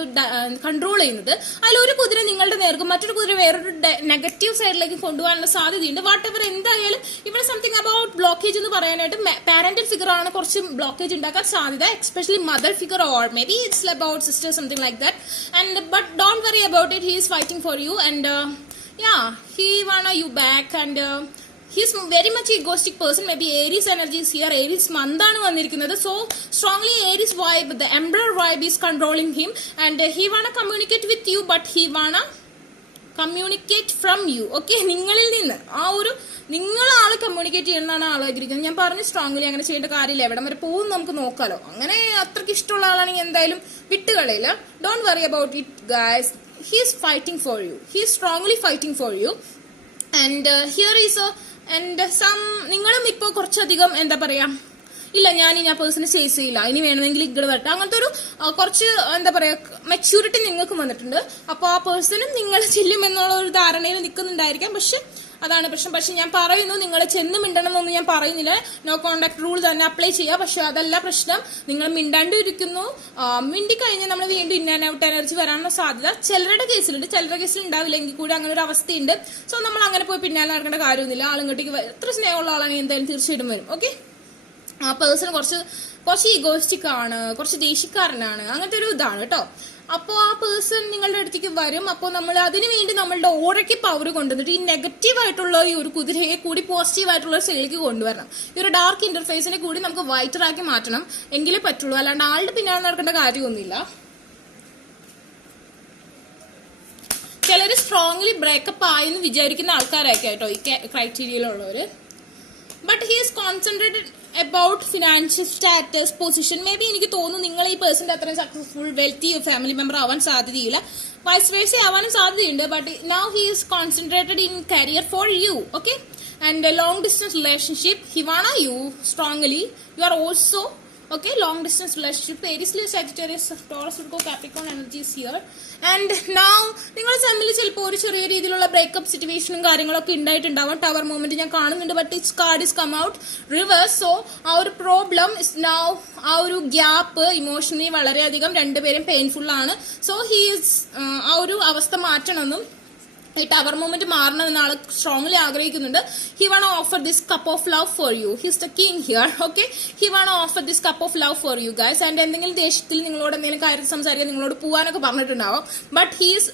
കൺട്രോൾ ചെയ്യുന്നത്. അതിലൊരു കുതിര നിങ്ങളുടെ നേർക്കും മറ്റൊരു കുതിര വേറൊരു നെഗറ്റീവ് സൈഡിലേക്ക് കൊണ്ടുപോകാനുള്ള സാധ്യതയുണ്ട്. വാട്ടെവർ എന്തായാലും ഇവിടെ സംതിങ് അബൌട്ട് ബ്ലോക്കേജ് എന്ന് പറയാനായിട്ട് പാരന്റൽ ഫിഗർ ആണ് കുറച്ച് ബ്ലോക്കേജ് ഉണ്ടാക്കാൻ സാധ്യത, especially mother figure or may be it's about sister, something like that. And but don't worry about it, he is fighting for U and yeah, he wanna you back and he's very much egoistic person. Maybe Aries energy is here. Aries month aanu vandirikkunnathu, so strongly Aries vibe, the emperor vibe is controlling him and he wanna communicate with you, but he wanna communicate from you. Okay, നിങ്ങളിൽ നിന്ന് നിങ്ങൾ ആള് communicate ചെയ്യണമെന്നാണ് ആൾ ആഗ്രഹിക്കുന്നത്. ഞാൻ പറഞ്ഞു strongly അങ്ങനെ ചെയ്യേണ്ട കാര്യമില്ല, എവിടം വരെ പോകും നമുക്ക് നോക്കാലോ. അങ്ങനെ അത്രയ്ക്ക് ഇഷ്ടമുള്ള ആളാണെങ്കിൽ എന്തായാലും വിട്ടുകളയില്ല. Don't worry about it guys. He is fighting for you, he is strongly fighting for you. And here is നിങ്ങളും ഇപ്പോൾ കുറച്ചധികം എന്താ പറയാ, ഇല്ല ഞാൻ ആ പേഴ്സണെ ചേസ് ചെയ്യില്ല, ഇനി വേണമെങ്കിൽ ഇങ്ങോട്ട് വരട്ടെ, അങ്ങനത്തെ ഒരു കുറച്ച് എന്താ പറയാ മെച്യൂരിറ്റി നിങ്ങൾക്ക് വന്നിട്ടുണ്ട്. അപ്പോൾ ആ പേഴ്സണും നിങ്ങൾ ചെല്ലുമെന്നുള്ള ഒരു ധാരണയിൽ നിൽക്കുന്നുണ്ടായിരിക്കാം. പക്ഷെ അതാണ് പ്രശ്നം. പക്ഷെ ഞാൻ പറയുന്നു, നിങ്ങൾ ചെന്ന് മിണ്ടണമെന്നൊന്നും ഞാൻ പറയുന്നില്ല. നോ കോണ്ടാക്ട് റൂൾ തന്നെ അപ്ലൈ ചെയ്യുക. പക്ഷെ അതല്ല പ്രശ്നം, നിങ്ങൾ മിണ്ടാണ്ടിരിക്കുന്നു. മിണ്ടിക്കഴിഞ്ഞാൽ നമ്മൾ വീണ്ടും ഇൻ ആൻഡ് ഔട്ട് എനർജി വരാനുള്ള സാധ്യത ചിലരുടെ കേസിലുണ്ട്, ചിലരുടെ കേസിൽ ഉണ്ടാവില്ലെങ്കിൽ കൂടി അങ്ങനെ ഒരു അവസ്ഥയുണ്ട്. സോ നമ്മൾ അങ്ങനെ പോയി പിന്നാലെ നടക്കേണ്ട കാര്യമൊന്നുമില്ല. ആളുങ്ങോട്ടേക്ക് എത്ര സ്നേഹമുള്ള ആളാണെങ്കിൽ എന്തായാലും തീർച്ചയായിട്ടും വരും. ഓക്കെ, ആ പേഴ്സൺ കുറച്ച് ഈഗോയിസ്റ്റിക് ആണ്, കുറച്ച് ദേഷ്യക്കാരനാണ്, അങ്ങനത്തെ ഒരു ഇതാണ് കേട്ടോ. അപ്പോൾ ആ പേഴ്സൺ നിങ്ങളുടെ അടുത്തേക്ക് വരും. അപ്പോൾ നമ്മൾ അതിനു വേണ്ടി നമ്മളുടെ ഓരയ്ക്ക് പവർ കൊണ്ടുവന്നിട്ട് ഈ നെഗറ്റീവ് ആയിട്ടുള്ള ഈ ഒരു കുതിരയെ കൂടി പോസിറ്റീവ് ആയിട്ടുള്ള സെല്ലിലേക്ക് കൊണ്ടുവരണം. ഈ ഒരു ഡാർക്ക് ഇന്റർഫേസിനെ കൂടി നമുക്ക് വൈറ്റർ ആക്കി മാറ്റണം, എങ്കിലേ പറ്റുള്ളൂ. അല്ലാണ്ട് ആളുടെ പിന്നാലെ നടക്കേണ്ട കാര്യമൊന്നുമില്ല. ചിലര് സ്ട്രോങ്ലി ബ്രേക്കപ്പ് ആയെന്ന് വിചാരിക്കുന്ന ആൾക്കാരൊക്കെ കേട്ടോ ഈ ക്രൈറ്റീരിയയിലുള്ളവര്. But he is concentrated about financial status, position. Maybe എനിക്ക് തോന്നുന്നു നിങ്ങൾ ഈ പേഴ്സന്റെ അത്രയും സക്സസ്ഫുൾ വെൽത്തി ഫാമിലി മെമ്പർ ആവാൻ സാധ്യതയില്ല, വൈസ് വേഴ്സ ആവാനും സാധ്യതയുണ്ട്. But now he is concentrated in career for you. Okay, and long distance relationship he wanna you strongly. You are also okay, long distance relationship. Aries, Leo, Sagittarius, Taurus, Virgo, Capricorn energies here. And now നിങ്ങൾ തമ്മിൽ ചിലപ്പോൾ ഒരു ചെറിയ രീതിയിലുള്ള breakup സിറ്റുവേഷനും കാര്യങ്ങളൊക്കെ ഉണ്ടായിട്ടുണ്ടാവാം. Tower movement ഞാൻ കാണുന്നുണ്ട്. But it's card is come out reverse. So ആ ഒരു പ്രോബ്ലം ഇസ് നൗ, ആ ഒരു ഗ്യാപ്പ് ഇമോഷണലി വളരെയധികം രണ്ടുപേരും പെയിൻഫുൾ ആണ്. സോ ഹീസ് ആ ഒരു അവസ്ഥ മാറ്റണമെന്നും ഈ ടവർ മൂവ്മെന്റ് മാറണമെന്ന് ആൾ സ്ട്രോങ്ലി ആഗ്രഹിക്കുന്നുണ്ട്. He want offer this cup of love for you. His the king here. Okay, he want offer this cup of love for you guys. And എന്തെങ്കിലും ദേഷ്യത്തിൽ നിങ്ങളോട് എന്തെങ്കിലും കാര്യത്തിൽ സംസാരിക്കാൻ നിങ്ങളോട് പോകാനൊക്കെ പറഞ്ഞിട്ടുണ്ടാവും. ബട്ട് ഹീസ്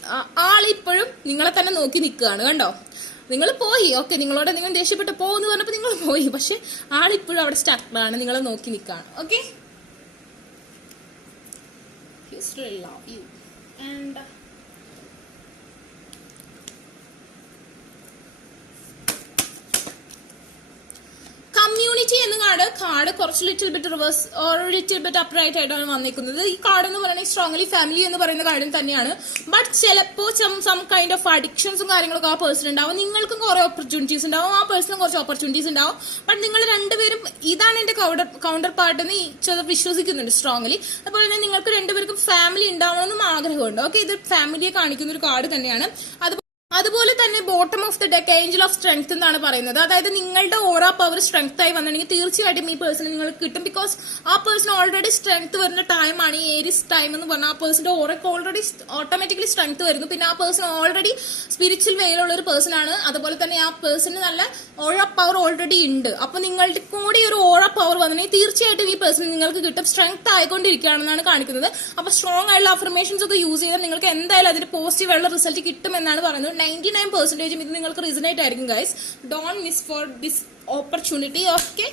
ആളിപ്പോഴും നിങ്ങളെ തന്നെ നോക്കി നിൽക്കുകയാണ്. കണ്ടോ, നിങ്ങൾ പോയി, ഓക്കെ, നിങ്ങളോട് എന്തെങ്കിലും ദേഷ്യപ്പെട്ട് പോകുന്നു പറഞ്ഞപ്പോൾ നിങ്ങൾ പോയി, പക്ഷെ ആളിപ്പോഴും അവിടെ സ്റ്റക്കാണ്, നിങ്ങളെ നോക്കി നിൽക്കുകയാണ്. Okay, his real love you. And community എന്ന കാർഡ് കുറച്ച് little bit reverse or little bit upright ആയിട്ടാണ് വന്നിരിക്കുന്നത്. ഈ കാർഡ് എന്ന് പറയുന്നത് സ്ട്രോങ്ലി ഫാമിലി എന്ന് പറയുന്ന കാര്യം തന്നെയാണ്. ബട്ട് ചിലപ്പോൾ സം കൈൻഡ് ഓഫ് അഡിക്ഷൻസും കാര്യങ്ങളൊക്കെ ആ പേഴ്സൺ ഉണ്ടാവും. നിങ്ങൾക്കും കുറെ ഓപ്പർച്യൂണിറ്റീസ് ഉണ്ടാവും, ആ പേഴ്സണും കുറച്ച് ഓപ്പർച്യൂണിറ്റീസ് ഉണ്ടാവും. ബട്ട് നിങ്ങൾ രണ്ടുപേരും ഇതാണ് എന്റെ കൗണ്ടർ പാർട്ട് എന്ന് ചിലർ വിശ്വസിക്കുന്നുണ്ട് സ്ട്രോങ്ലി. അതുപോലെ തന്നെ നിങ്ങൾക്ക് രണ്ടുപേർക്കും ഫാമിലി ഉണ്ടാവണമെന്നും ആഗ്രഹമുണ്ട്. ഓക്കെ, ഇത് ഫാമിലിയെ കാണിക്കുന്ന ഒരു കാർഡ് തന്നെയാണ്. അതുപോലെ തന്നെ bottom of the deck Angel of strength എന്നാണ് പറയുന്നത്. അതായത് നിങ്ങളുടെ ഓരോ പവർ സ്ട്രെങ്ത് ആയി വന്നിട്ടുണ്ടെങ്കിൽ തീർച്ചയായിട്ടും ഈ പേഴ്സൺ നിങ്ങൾക്ക് കിട്ടും. ബിക്കോസ് ആ പേഴ്സൺ ഓൾറെഡി സ്ട്രെങ്ത് വരുന്ന ടൈമാണ് ഈ ഏരിയസ് ടൈം എന്ന് പറഞ്ഞാൽ ആ പേഴ്സന്റെ ഓറൊക്കെ ഓൾറെഡി ഓട്ടോമാറ്റിക്കലി സ്ട്രെങ്ത് വരുന്നു. പിന്നെ ആ പേഴ്സൺ ഓൾറെഡി സ്പിരിച്വൽ വേയിലുള്ള ഒരു പേഴ്സൺ ആണ്. അതുപോലെ തന്നെ ആ പേഴ്സണ് നല്ല ഓറ പവർ ഓൾറെഡി ഉണ്ട്. അപ്പൊ നിങ്ങളുടെ കൂടി ഒരു ഓറ പവർ വന്നിട്ടുണ്ടെങ്കിൽ തീർച്ചയായിട്ടും ഈ പേഴ്സൺ നിങ്ങൾക്ക് കിട്ടും. സ്ട്രെങ്ത് ആയിക്കൊണ്ടിരിക്കുകയാണെന്നാണ് കാണിക്കുന്നത്. അപ്പൊ സ്ട്രോങ് ആയിട്ടുള്ള അഫർമേഷൻസ് ഒക്കെ യൂസ് ചെയ്താൽ നിങ്ങൾക്ക് എന്തായാലും അതിന് പോസിറ്റീവ് ആയിട്ടുള്ള റിസൾട്ട് കിട്ടുമെന്നാണ് പറയുന്നത്. 99% ഇത് നിങ്ങൾക്ക് റിസണേറ്റ് ആയിരിക്കും guys. Don't miss for this opportunity. Okay,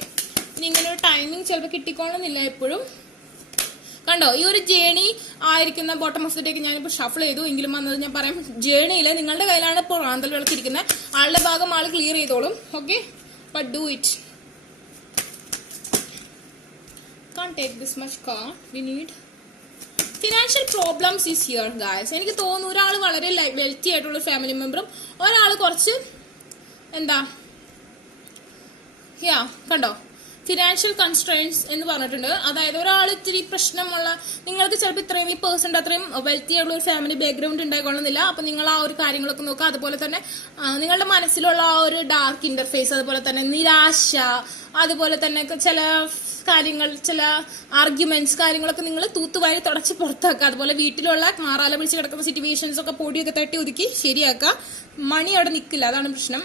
ഇനി ഇങ്ങനെ ഒരു ടൈമിംഗ് ചിലപ്പോൾ കിട്ടിക്കോണമെന്നില്ല എപ്പോഴും. കണ്ടോ, ഈ ഒരു ജേണി ആയിരിക്കുന്ന ബോട്ടം ഓഫ് ദ ഡേക്ക് ഞാനിപ്പോൾ ഷഫിൾ ചെയ്തു എങ്കിലും വന്നത് ഞാൻ പറയാം. ജേണിയില് നിങ്ങളുടെ കയ്യിലാണ് ഇപ്പോൾ റാന്തൽ വിളക്കിരിക്കുന്നത്. ആളുടെ ഭാഗം ആൾ ക്ലിയർ ചെയ്തോളും. Okay, but do it. Can take this much car. We need financial problems is here guys. എനിക്ക് തോന്നുന്നു ഒരാൾ വളരെ വെൽത്തി ആയിട്ടുള്ള ഫാമിലി മെമ്പറും ഒരാൾ കുറച്ച് കണ്ടോ ഫിനാൻഷ്യൽ കൺസ്ട്രെയിൻസ് എന്ന് പറഞ്ഞിട്ടുണ്ട്. അതായത് ഒരാൾ ഇത്തിരി പ്രശ്നമുള്ള, നിങ്ങൾക്ക് ചിലപ്പോൾ ഇത്രയും ഈ പേഴ്സൻ്റെ അത്രയും വെൽത്തി ആയിട്ടുള്ള ഒരു ഫാമിലി ബാക്ക്ഗ്രൗണ്ട് ഉണ്ടായിക്കൊള്ളുന്നില്ല. അപ്പൊ നിങ്ങൾ ആ ഒരു കാര്യങ്ങളൊക്കെ നോക്കുക. അതുപോലെ തന്നെ നിങ്ങളുടെ മനസ്സിലുള്ള ആ ഒരു ഡാർക്ക് ഇന്റർഫേസ്, അതുപോലെ തന്നെ നിരാശ, അതുപോലെ തന്നെ ചില കാര്യങ്ങൾ, ചില ആർഗ്യുമെന്റ്സ് കാര്യങ്ങളൊക്കെ നിങ്ങൾ തൂത്തുവാരി തുടച്ച് പുറത്താക്കുക. അതുപോലെ വീട്ടിലുള്ള മാറാല പിടിച്ച് കിടക്കുന്ന സിറ്റുവേഷൻസ് ഒക്കെ പൊടിയൊക്കെ തട്ടി ഒതുക്കി ശരിയാക്കുക. മണി അവിടെ നിൽക്കില്ല, അതാണ് പ്രശ്നം.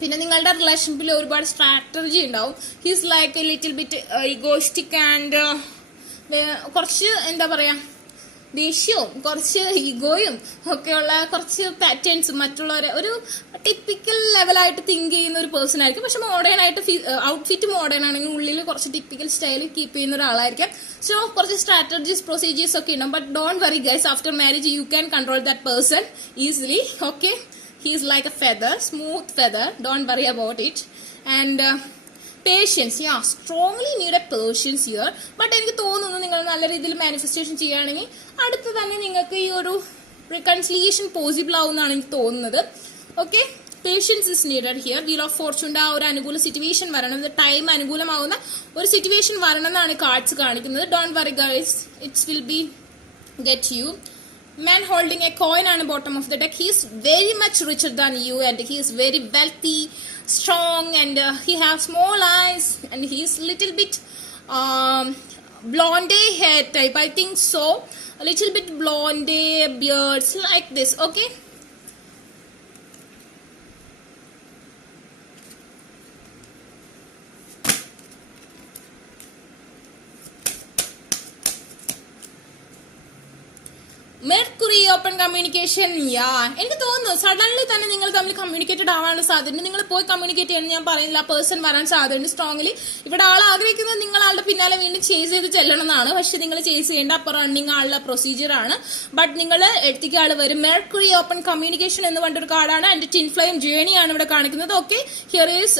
പിന്നെ നിങ്ങളുടെ റിലേഷൻഷിപ്പിൽ ഒരുപാട് സ്ട്രാറ്റജി ഉണ്ടാവും. He's like a little bit egoistic and കുറച്ച് ദേഷ്യവും കുറച്ച് ഈഗോയും ഒക്കെയുള്ള കുറച്ച് പാറ്റേൺസും മറ്റുള്ളവരെ ഒരു ടിപ്പിക്കൽ ലെവലായിട്ട് തിങ്ക് ചെയ്യുന്ന ഒരു പേഴ്സൺ ആയിരിക്കും. പക്ഷെ മോഡേൺ ആയിട്ട് ഔട്ട്ഫിറ്റ് മോഡേൺ ആണെങ്കിൽ ഉള്ളിൽ കുറച്ച് ടിപ്പിക്കൽ സ്റ്റൈൽ കീപ്പ് ചെയ്യുന്ന ഒരാളായിരിക്കും. സോ കുറച്ച് സ്ട്രാറ്റജീസ് പ്രൊസീജിയേഴ്സ് ഒക്കെ ഉണ്ടാവും. But don't worry guys, after marriage you can control that person easily. Okay, he is like a feather, smooth feather, don't worry about it. And patience, strongly need a patience here. But എനിക്ക് തോന്നുന്നു നിങ്ങൾ നല്ല രീതിയിൽ manifestation ചെയ്യുകയാണെങ്കിൽ അടുത്ത് തന്നെ നിങ്ങൾക്ക് ഈ ഒരു റിക്കൺസിലിയേഷൻ പോസിബിൾ ആവുമെന്നാണ് എനിക്ക് തോന്നുന്നത്. Okay, patience is needed here. Wheel of ഫോർച്യൂണിന്റെ ആ ഒരു അനുകൂല സിറ്റുവേഷൻ വരണം, ടൈം അനുകൂലമാവുന്ന ഒരു സിറ്റുവേഷൻ വരണം എന്നാണ് കാർഡ്സ് കാണിക്കുന്നത്. Don't worry guys, it's will be get you. Man holding a coin on the bottom of the deck. He is very much richer than you, and he is very wealthy, strong, and he has small eyes, and he is little bit blonde hair type, I think so. A little bit blonde beards like this. Okay, mercury open communication. എനിക്ക് തോന്നുന്നു suddenly തന്നെ നിങ്ങൾ തമ്മിൽ communicated ആവാനുള്ള സാധ്യത. നിങ്ങൾ പോയി communicate ചെയ്യണം ഞാൻ പറയുന്നില്ല, ആ പേഴ്സൺ വരാൻ സാധ്യതയുണ്ട് സ്ട്രോങ്ലി. ഇവിടെ ആൾ ആഗ്രഹിക്കുന്നത് നിങ്ങൾ ആളുടെ പിന്നാലെ വീണ്ടും ചേസ് ചെയ്ത് ചെല്ലണം എന്നാണ്. പക്ഷെ നിങ്ങൾ ചേസ് ചെയ്യേണ്ട, അപ്പോൾ റണ്ണിങ് ആളുടെ പ്രൊസീജിയർ ആണ്. ബട്ട് നിങ്ങൾ എടുത്തേക്ക് ആൾ വരും. മെർക്കുറി ഓപ്പൺ കമ്മ്യൂണിക്കേഷൻ എന്ന് പറഞ്ഞൊരു കാർഡാണ്. ആൻഡ് ടിൻ ഫ്ലെയിം ജേണി ആണ് ഇവിടെ കാണിക്കുന്നത്. ഓക്കെ, ഹിയർ ഈസ്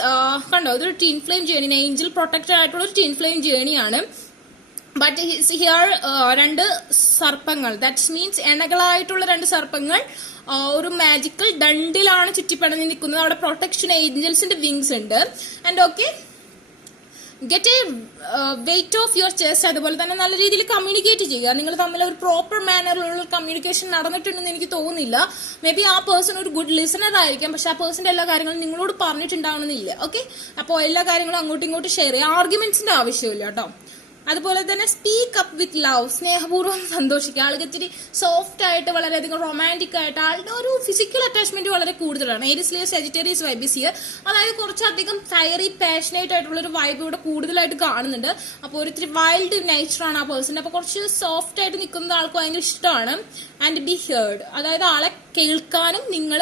കണ്ടോ, ഇതൊരു tin flame journey, Angel protected ആയിട്ടുള്ള ഒരു ടിൻ ഫ്ലെയിം ജേണിയാണ്. ബട്ട് ഹിയർ രണ്ട് സർപ്പങ്ങൾ, ദാറ്റ് മീൻസ് എണ്ണകളായിട്ടുള്ള രണ്ട് സർപ്പങ്ങൾ ഒരു മാജിക്കൽ ഡണ്ടിലാണ് ചുറ്റിപ്പടഞ്ഞ് നിൽക്കുന്നത്. അവിടെ പ്രൊട്ടക്ഷൻ ഏഞ്ചൽസിന്റെ വിങ്സ് ഉണ്ട്. And okay, get A weight of your chest. അതുപോലെ തന്നെ നല്ല രീതിയിൽ കമ്മ്യൂണിക്കേറ്റ് ചെയ്യുക. നിങ്ങൾ തമ്മിൽ ഒരു പ്രോപ്പർ മാനറിലുള്ള കമ്മ്യൂണിക്കേഷൻ നടന്നിട്ടുണ്ടെന്ന് എനിക്ക് തോന്നുന്നില്ല. മേ ബി ആ പേഴ്സൺ ഒരു ഗുഡ് ലിസണർ ആയിരിക്കാം, പക്ഷെ ആ പേഴ്സന്റെ എല്ലാ കാര്യങ്ങളും നിങ്ങളോട് പറഞ്ഞിട്ടുണ്ടാവണമെന്നില്ല. ഓക്കെ, അപ്പോൾ എല്ലാ കാര്യങ്ങളും അങ്ങോട്ടും ഇങ്ങോട്ടും ഷെയർ ചെയ്യുക. ആർഗ്യുമെന്റ്സിന്റെ ആവശ്യമില്ല കേട്ടോ. അതുപോലെ തന്നെ സ്പീക്ക് അപ്പ് വിത്ത് ലവ്, സ്നേഹപൂർവ്വം സന്തോഷിക്കുക. ആൾക്ക് ഇച്ചിരി സോഫ്റ്റ് ആയിട്ട് വളരെയധികം റൊമാൻറ്റിക് ആയിട്ട് ആളുടെ ഒരു ഫിസിക്കൽ അറ്റാച്ച്മെന്റ് വളരെ കൂടുതലാണ്. Aries Leo Sagittarius vibes here. അതായത് കുറച്ചധികം ഫയറി പാഷനേറ്റ് ആയിട്ടുള്ള ഒരു വൈബ് ഇവിടെ കൂടുതലായിട്ട് കാണുന്നുണ്ട്. അപ്പോൾ ഒരിത്തിരി വൈൽഡ് നേച്ചറാണ് ആ പേഴ്സൺ. അപ്പോൾ കുറച്ച് സോഫ്റ്റ് ആയിട്ട് നിൽക്കുന്നത് ആൾക്ക് ഭയങ്കര ഇഷ്ടമാണ്. ആൻഡ് ബി ഹേർഡ്, അതായത് ആളെ കേൾക്കാനും നിങ്ങൾ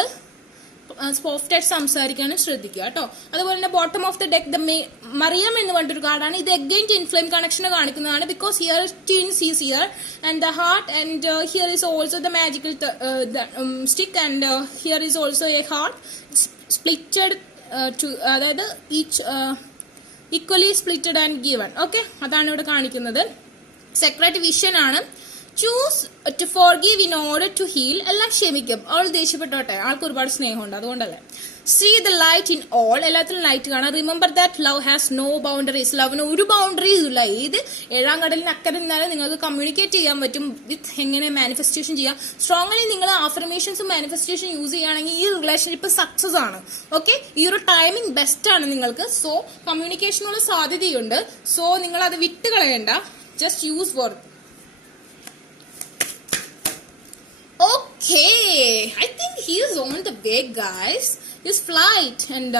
സോഫ്റ്റ് ആയിട്ട് സംസാരിക്കാനും ശ്രദ്ധിക്കുക കേട്ടോ. അതുപോലെ തന്നെ bottom of the deck Mariam എന്ന് പറഞ്ഞൊരു കാർഡാണ്. ഇത് അഗെയിൻ ടിൻ ഫ്ലെയിം കണക്ഷൻ കാണിക്കുന്നതാണ്. Because here twins is here and the heart, and here is also the magical stick, and here is also a heart splitted two, അതായത് each equally splitted and given. Okay, അതാണ് ഇവിടെ കാണിക്കുന്നത്. Secret vision ആണ്. Choose to forgive in order to heal. എല്ലാം ക്ഷമിക്കും. അവൾ ദേഷ്യപ്പെട്ടോട്ടെ, ആൾക്ക് ഒരുപാട് സ്നേഹമുണ്ട്, അതുകൊണ്ടല്ലേ. See the light in all, എല്ലാത്തിലും ലൈറ്റ് കാണാം. Remember that love has no boundaries. ലവിന് ഒരു ബൗണ്ടറീസ് ഇല്ല. ഏത് ഏഴാം കടലിന് അക്കരെ നിന്നാലും നിങ്ങൾക്ക് കമ്മ്യൂണിക്കേറ്റ് ചെയ്യാൻ പറ്റും വിത്ത് എങ്ങനെ മാനിഫെസ്റ്റേഷൻ ചെയ്യാം. സ്ട്രോങ്ലി നിങ്ങൾ ആഫർമേഷൻസും മാനിഫെസ്റ്റേഷൻ യൂസ് ചെയ്യുകയാണെങ്കിൽ ഈ റിലേഷൻഷിപ്പ് സക്സസ് ആണ്. ഓക്കെ, ഈ ഒരു ടൈമിംഗ് ബെസ്റ്റ് ആണ് നിങ്ങൾക്ക്. സോ കമ്മ്യൂണിക്കേഷനുള്ള സാധ്യതയുണ്ട്. സോ നിങ്ങൾ അത് വിട്ട് കളയണ്ട. Just use for. Okay, I think he is on the way, guys. His flight and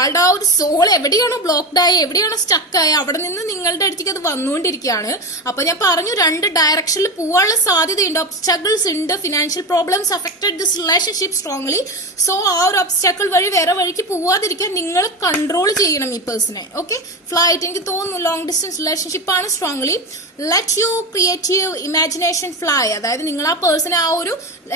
ആളുടെ ആ ഒരു സോൾ എവിടെയാണോ ബ്ലോക്ക്ഡ് ആയി, എവിടെയാണോ സ്റ്റക്ക് ആയി, അവിടെ നിന്ന് നിങ്ങളുടെ അടുത്തേക്ക് അത് വന്നുകൊണ്ടിരിക്കുകയാണ്. അപ്പൊ ഞാൻ പറഞ്ഞു, രണ്ട് ഡയറക്ഷനിൽ പോകാനുള്ള സാധ്യതയുണ്ട്. ഒബ്സ്റ്റാക്കിൾസ് ഉണ്ട്. Financial problems affected this relationship strongly. So ആ ഒരു ഒബ്സ്റ്റാക്കിൾ വഴി വേറെ വഴിക്ക് പോവാതിരിക്കാൻ നിങ്ങൾ കൺട്രോൾ ചെയ്യണം ഈ പേഴ്സണെ. ഓക്കെ, ഫ്ലൈറ്റ് എനിക്ക് തോന്നുന്നു ലോങ് ഡിസ്റ്റൻസ് റിലേഷൻഷിപ്പ് ആണ് strongly. Let you creative imagination fly, അതായത് നിങ്ങൾ ആ പേഴ്സണെ ആ ഒരു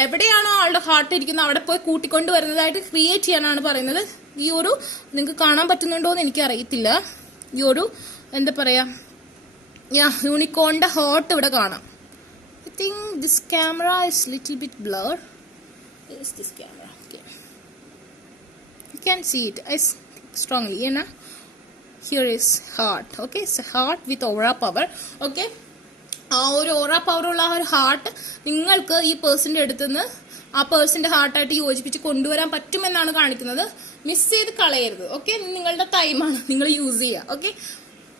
എവിടെയാണോ ആളുടെ ഹാർട്ട് ഇരിക്കുന്നത് അവിടെ പോയി കൂട്ടിക്കൊണ്ട് വരുന്നതായിട്ട് ക്രിയേറ്റ് ചെയ്യാനാണ് പറയുന്നത്. ഈ ഒരു നിങ്ങൾക്ക് കാണാൻ പറ്റുന്നുണ്ടോ എന്ന് എനിക്ക് അറിയത്തില്ല. ഈ ഒരു എന്താ പറയാ, യൂണിക്കോണിന്റെ ഹാർട്ട് ഇവിടെ കാണാം. I think this camera is little bit blur. Is this camera? Okay, you can see it as strongly, you know. Here is heart. Okay, it's a heart with aura power. Okay, ആ ഒരു ഓറ power ഉള്ള ആ ഒരു heart നിങ്ങൾക്ക് ഈ പേഴ്സന്റെ അടുത്തുനിന്ന് ആ പേഴ്സന്റെ ഹാർട്ടായിട്ട് യോജിപ്പിച്ച് കൊണ്ടുവരാൻ പറ്റുമെന്നാണ് കാണിക്കുന്നത്. മിസ് ചെയ്ത് കളയരുത്. ഓക്കെ, നിങ്ങളുടെ ടൈമാണ്, നിങ്ങൾ യൂസ് ചെയ്യുക. Okay,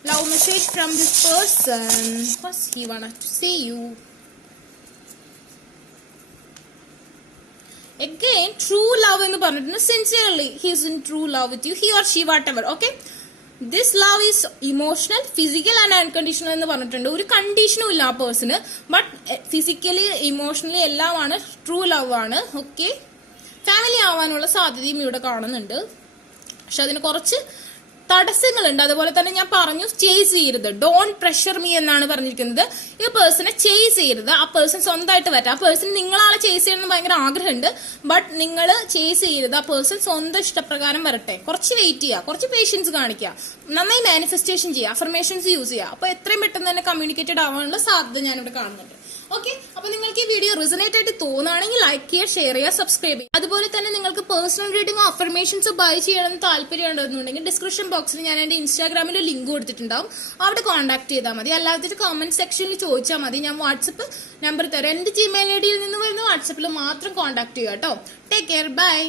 love message from this person. First he want to see you. Again, true love എന്ന് പറഞ്ഞിട്ടുണ്ട്. Sincerely he is in true love with you, he or she whatever. Okay, this love is emotional, physical and unconditional എന്ന് പറഞ്ഞിട്ടുണ്ട്. ഒരു കണ്ടീഷനും ഇല്ല ആ person, but physically emotionally എല്ലാമാണ്, true love ആണ്. Okay, family ആവാനുള്ള സാധ്യതയും ഇവിടെ കാണുന്നുണ്ട്. പക്ഷെ അതിന് കുറച്ച് തടസ്സങ്ങളുണ്ട്. അതുപോലെ തന്നെ ഞാൻ പറഞ്ഞു, ചേസ് ചെയ്യരുത്, ഡോണ്ട് പ്രഷർ മീ എന്നാണ് പറഞ്ഞിരിക്കുന്നത്. ഈ പേഴ്സണെ ചേസ് ചെയ്യരുത്. ആ പേഴ്സൺ സ്വന്തമായിട്ട് വരാം. ആ പേഴ്സൺ നിങ്ങളാളെ ചേസ് ചെയ്യണമെന്ന് ഭയങ്കര ആഗ്രഹമുണ്ട്, ബട്ട് നിങ്ങൾ ചേസ് ചെയ്യരുത്. ആ പേഴ്സൺ സ്വന്തം ഇഷ്ടപ്രകാരം വരട്ടെ. കുറച്ച് വെയിറ്റ് ചെയ്യുക, കുറച്ച് പേഷ്യൻസ് കാണിക്കുക, നന്നായി മാനിഫെസ്റ്റേഷൻ ചെയ്യുക, അഫർമേഷൻസ് യൂസ് ചെയ്യുക. അപ്പൊ എത്രയും പെട്ടെന്ന് തന്നെ കമ്മ്യൂണിക്കേറ്റഡ് ആവാനുള്ള സാധ്യത ഞാനിവിടെ കാണുന്നുണ്ട്. ഓക്കെ, അപ്പൊ നിങ്ങൾക്ക് ഈ വീഡിയോ റിസണേറ്റ് ആയിട്ട് തോന്നുകയാണെങ്കിൽ ലൈക്ക് ചെയ്യുക, ഷെയർ ചെയ്യുക, സബ്സ്ക്രൈബ് ചെയ്യുക. അതുപോലെ തന്നെ നിങ്ങൾക്ക് പേഴ്സണൽ റീഡിങ്ങോ അഫർമേഷൻസോ ബൈ ചെയ്യണമെന്ന് താല്പര്യമുണ്ടെന്നുണ്ടെങ്കിൽ ഡിസ്ക്രിപ്ഷൻ ബോക്സിൽ ഞാൻ എന്റെ ഇൻസ്റ്റാഗ്രാമിൽ ലിങ്ക് കൊടുത്തിട്ടുണ്ടാവും. അവിടെ കോൺടാക്ട് ചെയ്താൽ മതി. അല്ലാതെ കമന്റ് സെക്ഷനിൽ ചോദിച്ചാൽ മതി. ഞാൻ വാട്സപ്പ് നമ്പർ തരാം. എന്റെ ജിമെയിൽ ഐഡിയിൽ നിന്ന് വരുന്ന വാട്സപ്പിൽ മാത്രം കോൺടാക്ട് ചെയ്യുക കേട്ടോ. Take care, by.